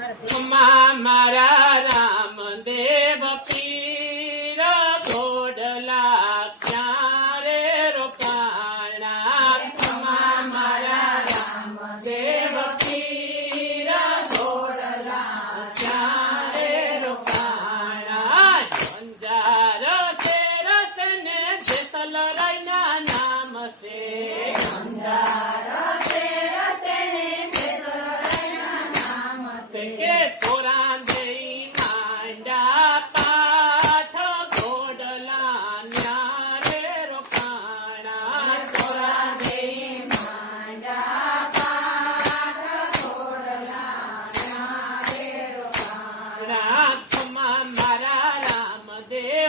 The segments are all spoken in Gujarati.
મારા રામદેવ પીર ઘોડલા ક્યારે રોકાણા? માં મારા રામદેવ પીર ઘોડલા ક્યારે રોકાણા? અંજાર છે રસને જેસલ રૈના નામ છે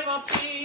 રામદેવ પીર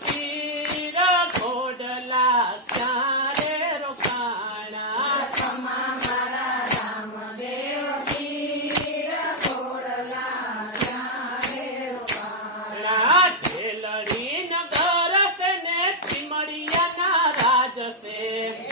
પીર ઘોડલા ક્યારે રોકાણા. છેલડી નગર તેને રાજ છે.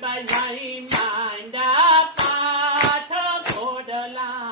Bye, bye, mind up, out of order line.